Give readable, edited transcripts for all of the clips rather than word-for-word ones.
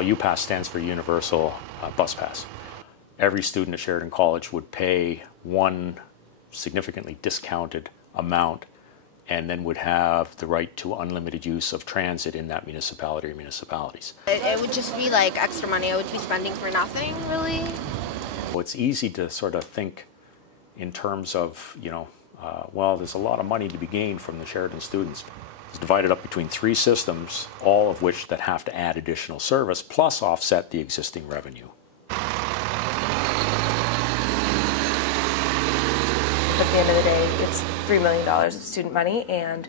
U-Pass stands for Universal Bus Pass. Every student at Sheridan College would pay one significantly discounted amount and then would have the right to unlimited use of transit in that municipality or municipalities. It would just be like extra money I would be spending for nothing, really. Well, it's easy to sort of think in terms of, well, there's a lot of money to be gained from the Sheridan students. It's divided up between 3 systems, all of which that have to add additional service, plus offset the existing revenue. At the end of the day, it's $3 million of student money, and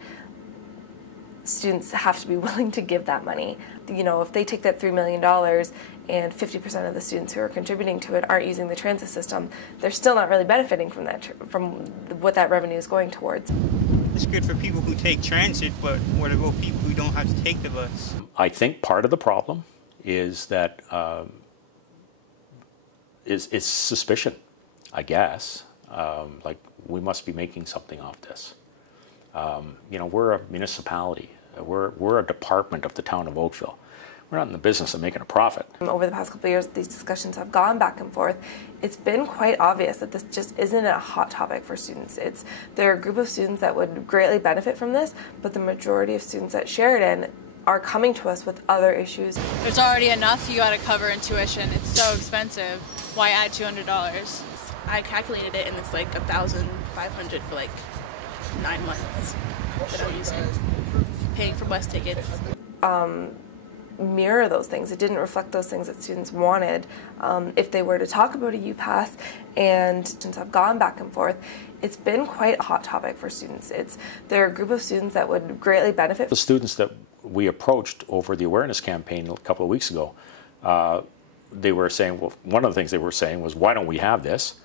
students have to be willing to give that money. If they take that $3 million and 50% of the students who are contributing to it aren't using the transit system, they're still not really benefiting from that, from what that revenue is going towards. It's good for people who take transit, but what about people who don't have to take the bus? I think part of the problem is that it's suspicion, I guess. Like, we must be making something off this. We're a municipality. We're a department of the town of Oakville. We're not in the business of making a profit. Over the past couple of years, these discussions have gone back and forth. It's been quite obvious that this just isn't a hot topic for students. There are a group of students that would greatly benefit from this, but the majority of students at Sheridan are coming to us with other issues. There's already enough you got to cover in tuition. It's so expensive. Why add $200? I calculated it, and it's like $1,500 for like 9 months that I'm using, paying for bus tickets. Mirror those things. It didn't reflect those things that students wanted. If they were to talk about a U-Pass, and since I've gone back and forth, it's been quite a hot topic for students. There are a group of students that would greatly benefit. The students that we approached over the awareness campaign a couple of weeks ago, they were saying, well, one of the things they were saying was, why don't we have this?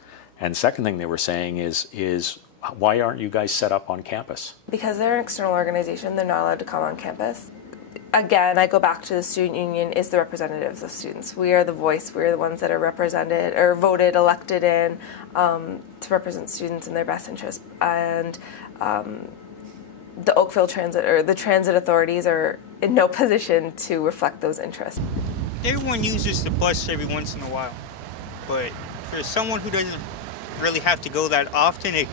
And the second thing they were saying is why aren't you guys set up on campus? Because they're an external organization, they're not allowed to come on campus. Again, I go back to the student union is the representatives of students. We are the voice. We are the ones that are represented or voted, elected in to represent students in their best interest. And the Oakville Transit or the transit authorities are in no position to reflect those interests. Everyone uses the bus every once in a while, but for someone who doesn't really have to go that often, it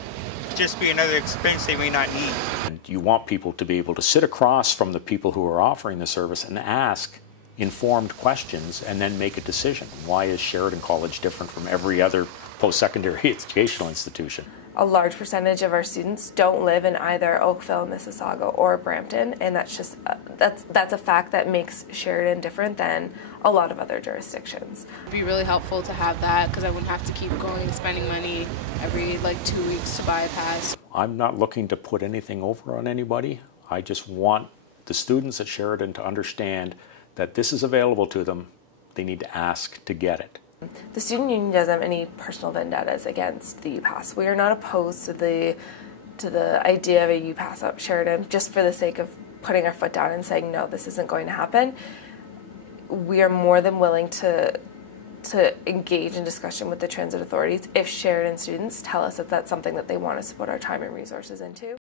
could just be another expense they may not need. And you want people to be able to sit across from the people who are offering the service and ask informed questions and then make a decision. Why is Sheridan College different from every other post-secondary educational institution? A large percentage of our students don't live in either Oakville, Mississauga, or Brampton, and that's just that's a fact that makes Sheridan different than a lot of other jurisdictions. It'd be really helpful to have that because I wouldn't have to keep going and spending money every 2 weeks to buy a pass. I'm not looking to put anything over on anybody. I just want the students at Sheridan to understand that this is available to them. They need to ask to get it. The student union doesn't have any personal vendettas against the U-Pass. We are not opposed to the idea of a U-Pass up Sheridan just for the sake of putting our foot down and saying, no, this isn't going to happen. We are more than willing to engage in discussion with the transit authorities if Sheridan students tell us that that's something that they want us to put our time and resources into.